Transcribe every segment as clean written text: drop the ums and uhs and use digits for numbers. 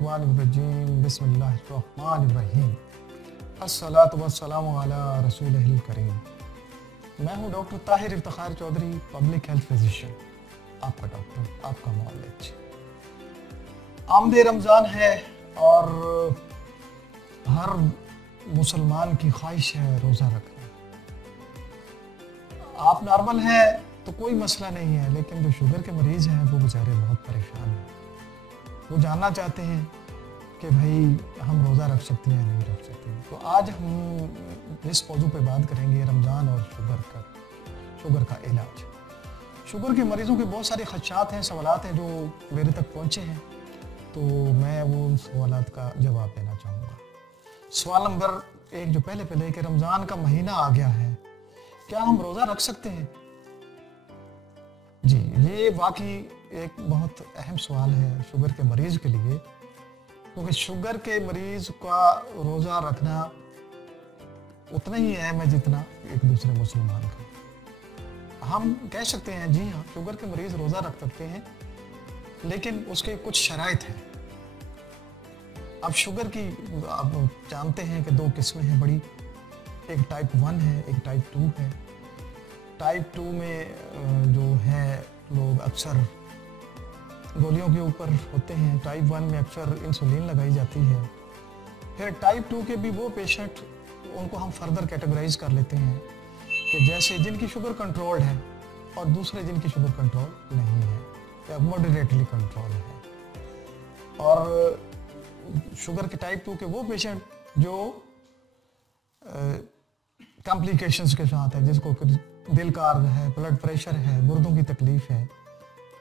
मिनश्शैतानिर्रजीम बिस्मिल्लाहिर्रहमानिर्रहीम अस्सलातु वस्सलामु अला रसूलिहिल करीम। मैं हूँ doctor Tahir Iftikhar Chaudhry, public health physician, आपका डॉक्टर, आपका मौलिज। आमदे रमज़ान है और हर मुसलमान की ख्वाहिश है रोज़ा रखना। आप नॉर्मल हैं तो कोई मसला नहीं है, लेकिन जो शुगर के मरीज़ हैं वो बेचारे बहुत परेशान हैं। वो जानना चाहते हैं कि भाई हम रोज़ा रख सकते हैं या नहीं रख सकते। तो आज हम इस मौजू पे बात करेंगे रमज़ान और शुगर का इलाज। शुगर के मरीज़ों के बहुत सारे खदशात हैं, सवालात हैं जो मेरे तक पहुँचे हैं, तो मैं वो उन सवालात का जवाब देना चाहूँगा। सवाल नंबर 1 जो पहले कि रमज़ान का महीना आ गया है, क्या हम रोज़ा रख सकते हैं? जी, ये वाकई एक बहुत अहम सवाल है शुगर के मरीज़ के लिए, क्योंकि शुगर के मरीज़ का रोज़ा रखना उतना ही अहम है जितना एक दूसरे मुसलमान का। हम कह सकते हैं जी हाँ, शुगर के मरीज़ रोज़ा रख सकते हैं, लेकिन उसके कुछ शराइत हैं। अब शुगर की आप जानते हैं कि 2 किस्में हैं बड़ी, एक टाइप 1 है, एक टाइप 2 है। टाइप 2 में जो है लोग अक्सर गोलियों के ऊपर होते हैं। टाइप 1 में अक्सर इंसुलिन लगाई जाती है। फिर टाइप 2 के भी वो पेशेंट, उनको हम फर्दर कैटेगराइज कर लेते हैं कि जैसे जिनकी शुगर कंट्रोल्ड है और दूसरे जिनकी शुगर कंट्रोल नहीं है या मॉडरेटली कंट्रोल है। और शुगर के टाइप 2 के वो पेशेंट जो कॉम्प्लिकेशंस के साथ है, जिसको दिल का अर्ज है, ब्लड प्रेशर है, गुर्दों की तकलीफ है,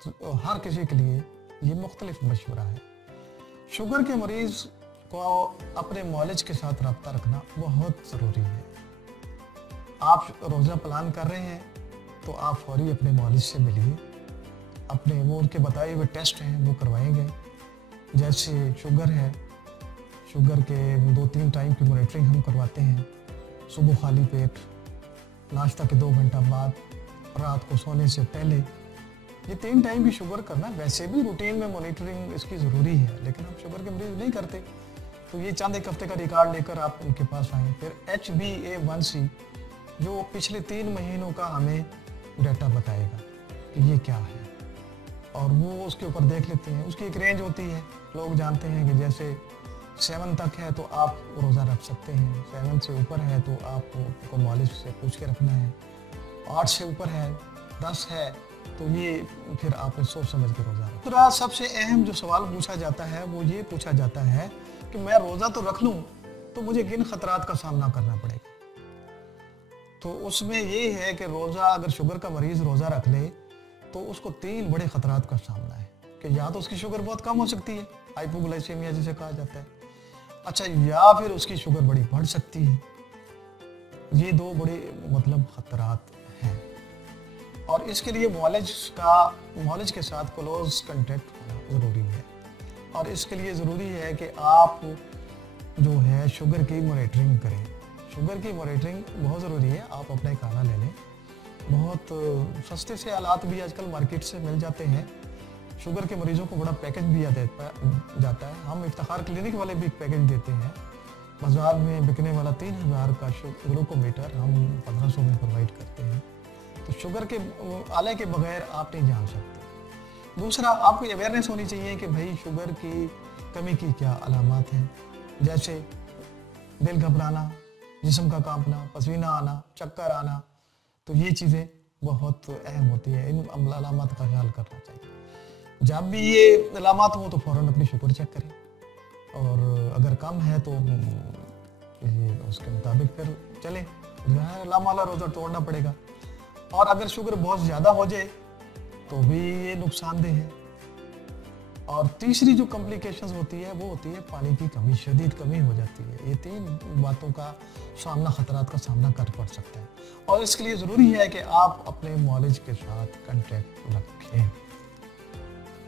तो हर किसी के लिए ये मुख्तलिफ मशवरा है। शुगर के मरीज़ को अपने मौलिज के साथ रब्ता रखना बहुत ज़रूरी है। आप रोज़ा प्लान कर रहे हैं तो आप फौरी अपने मौलिज से मिलिए, अपने वो उनके बताए हुए टेस्ट हैं वो करवाएंगे। जैसे शुगर है, शुगर के 2-3 टाइम की मॉनिटरिंग हम करवाते हैं, सुबह खाली पेट, नाश्ता के 2 घंटा बाद, रात को सोने से पहले। ये 3 टाइम की शुगर करना वैसे भी रूटीन में मॉनिटरिंग इसकी ज़रूरी है, लेकिन हम शुगर के मरीज नहीं करते, तो ये चंद एक हफ्ते का रिकॉर्ड लेकर आप उनके पास आएँ। फिर HbA1c जो पिछले 3 महीनों का हमें डाटा बताएगा कि ये क्या है, और वो उसके ऊपर देख लेते हैं। उसकी एक रेंज होती है, लोग जानते हैं कि जैसे 7 तक है तो आप रोज़ा रख सकते हैं, 7 से ऊपर है तो आपको मौलिज से पूछ के रखना है, 8 से ऊपर है, 10 है तो ये फिर आपने सोच समझ के रोज़ा रखना। दूसरा सबसे अहम जो सवाल पूछा जाता है वो ये पूछा जाता है कि मैं रोज़ा तो रख लूँ तो मुझे किन खतरात का सामना करना पड़ेगा। तो उसमें ये है कि रोज़ा, अगर शुगर का मरीज़ रोज़ा रख ले तो उसको 3 बड़े खतरात का सामना है कि या तो उसकी शुगर बहुत कम हो सकती है, हाइपोग्लाइसेमिया जिसे कहा जाता है, अच्छा, या फिर उसकी शुगर बड़ी बढ़ सकती है। ये 2 बड़े खतरात हैं, और इसके लिए मौलिज के साथ क्लोज कांटेक्ट होना ज़रूरी है। और इसके लिए ज़रूरी है कि आप जो है शुगर की मॉनिटरिंग करें। शुगर की मॉनिटरिंग बहुत ज़रूरी है। आप अपना खाना ले लें, बहुत सस्ते से आलात भी आजकल मार्केट से मिल जाते हैं। शुगर के मरीज़ों को बड़ा पैकेज भी जाता है। हम इफ्तिखार क्लिनिक वाले भी एक पैकेज देते हैं। बाज़ार में बिकने वाला 3000 का ग्लूकोमीटर हम 1500 में प्रोवाइड करते हैं। तो शुगर के आले के बगैर आप नहीं जान सकते। दूसरा, आपको अवेयरनेस होनी चाहिए कि भाई शुगर की कमी की क्या अलामात हैं, जैसे दिल घबराना, जिस्म का कांपना, पसीना आना, चक्कर आना। तो ये चीज़ें बहुत अहम होती है, इन अलामात का ख्याल करना चाहिए। जब भी ये अलामात हो तो फ़ौरन अपनी शुगर चेक करें, और अगर कम है तो उसके मुताबिक फिर चलें, लामाला रोज़ा तोड़ना पड़ेगा। और अगर शुगर बहुत ज़्यादा हो जाए तो भी ये नुकसानदेह है। और तीसरी जो कॉम्प्लिकेशंस होती है वो होती है पानी की कमी, शदीद कमी हो जाती है। ये 3 बातों का खतरात का सामना कर पड़ सकता है, और इसके लिए ज़रूरी है कि आप अपने मौलिज के साथ कांटेक्ट रखें।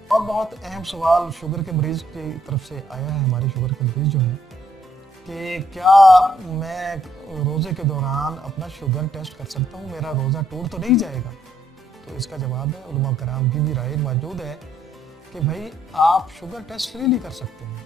और बहुत अहम सवाल शुगर के मरीज़ की तरफ से आया है, हमारे शुगर के मरीज़ जो हैं, कि क्या मैं रोज़े के दौरान अपना शुगर टेस्ट कर सकता हूँ, मेरा रोज़ा टूट तो नहीं जाएगा? तो इसका जवाब है, उलमा कराम की भी राय मौजूद है कि भाई आप शुगर टेस्ट फ्रीली कर सकते हैं।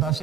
10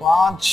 5